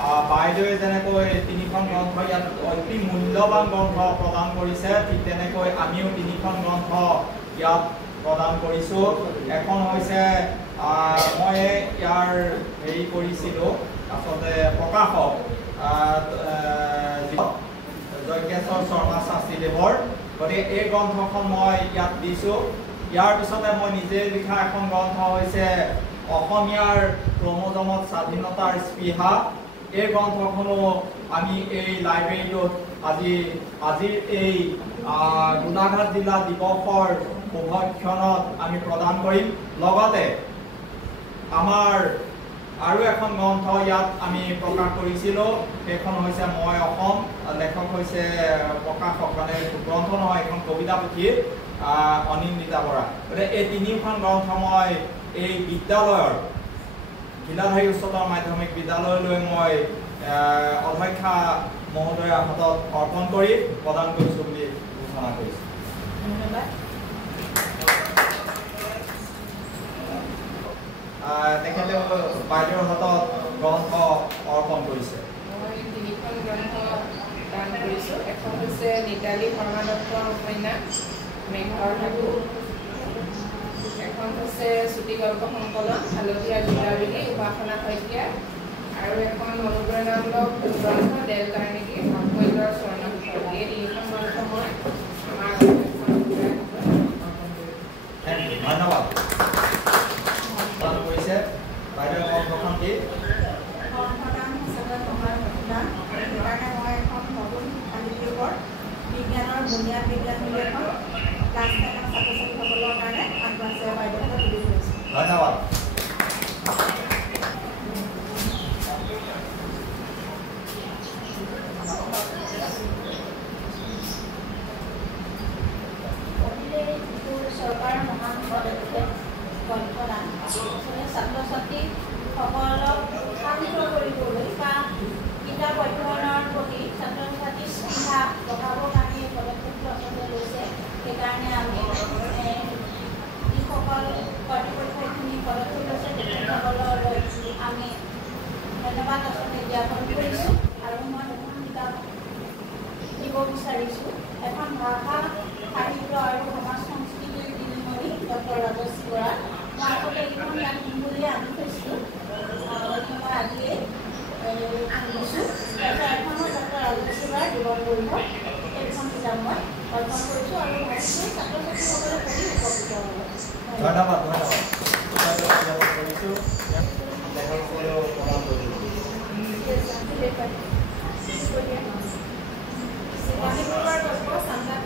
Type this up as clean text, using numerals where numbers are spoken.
বাইদেৱে যেনেকৈ তিনিখন গ্ৰন্থ ইয়াত অতি মূল্যৱান গ্ৰন্থ প্ৰদান কৰিছে ঠিক তেনেকৈ আমিও তিনিখন গ্ৰন্থ ইয়াত প্ৰদান কৰিছোঁ। এখন হৈছে মই ইয়াৰ হেৰি কৰিছিলোঁ আচলতে প্ৰকাশক যজ্ঞেশ্বৰ শৰ্মা শাস্ত্ৰীদেৱৰ, গতিকে এই গ্ৰন্থখন মই ইয়াত দিছোঁ। ইয়াৰ পিছতে মই নিজে লিখা এখন গ্ৰন্থ হৈছে অসমীয়াৰ ক্ৰমোজমত স্বাধীনতাৰ স্পৃহা। এই গ্ৰন্থখনো আমি এই লাইব্ৰেৰীটোত আজিৰ এই গোলাঘাট জিলা দিৱসৰ শুভক্ষণত আমি প্ৰদান কৰিম। লগতে আমাৰ আৰু এখন গ্ৰন্থ ইয়াত আমি প্ৰকাশ কৰিছিলোঁ, সেইখন হৈছে মই অসম। লেখক হৈছে প্ৰকাশক, মানে গ্ৰন্থ নহয়, এখন কবিতা পুথি, অনিন্দিতা বৰা। গতিকে এই তিনিখন গ্ৰন্থ মই এই বিদ্যালয়ৰ ঘিলাধাৰী উচ্চতৰ মাধ্যমিক বিদ্যালয়লৈ মই অধ্যক্ষা মহোদয়াৰ হাতত অৰ্পণ কৰি প্ৰদান কৰিছোঁ বুলি ঘোষণা কৰিছোঁ। ধন্যবাদ। তেখেতে বাইদেউৰ হাতত গ্ৰন্থ অৰ্পণ কৰিছে। মই তিনিখন গ্ৰন্থ দান কৰিছোঁ। এখন হৈছে নিতালী শৰ্মা দত্তৰ উপন্যাস মেঘৰ সাধু, এখন হৈছে চুটি গল্প সংকলন হালধীয়া জোতাবিলি উপাসনা শইকীয়া, আৰু এখন অনুপ্ৰেৰণামূলক গ্ৰন্থ ডেল কাৰ্নেগীৰ সাফল্যৰ স্বৰ্ণাক্ষৰ। এই তিনিখন গ্ৰন্থ মই আমাৰ ধন্যবাদ কৰিছে বাইদেউ। গ্ৰন্থখন কি? বিজ্ঞানৰ বুনিয়াদ বিজ্ঞান বুলি এখন ক্লাছ 10ৰ ছাত্ৰ ছাত্ৰীসকলৰ কাৰণে আগবাঢ়িছে বাইদেউ। ধন্যবাদ। চৰকাৰৰ মহান পদক্ষেপ গ্ৰন্থদান ছাত্ৰ ছাত্ৰীসকলক শান্ত কৰিবলৈ বা কিতাপ অধ্যয়নৰ প্ৰতি ছাত্ৰ ছাত্ৰীৰ স্পৃহা বঢ়াবৰ কাৰণে এই পদক্ষেপটো আচলতে লৈছে। সেইকাৰণে আমি যিসকল কৰ্তৃপক্ষখিনি পদক্ষেপ লৈছে তেখেতসকললৈ আমি ধন্যবাদ আচলতে জ্ঞাপন কৰিছোঁ। আৰু মই এখন কিতাপ দিব বিচাৰিছোঁ, এখন ভাষা সাহিত্য আৰু সমাজ সংস্কৃতিৰ দিদিমণি ডক্টৰ ৰাজশ্ৰী বৰা। মই আচলতে এইখন ইয়াত দিম বুলি আনি থৈছিলোঁ, মই আজিয়ে আনিছোঁ। তাৰপিছত এখনো ডক্টৰ ৰাজশ্ৰী বৰাৰ জীৱন দৈৰ্ঘ্য, এইখন কিতাপ মই অৰ্পণ কৰিছোঁ আৰু ভাবিছোঁ ছাত্ৰ ছাত্ৰীসকলে পঢ়ি উপকৃত হ'ব। ধন্যবাদ। কৰিছোঁ লেখকসকলেও প্ৰদান কৰিলোঁ। গল্প চান্দাত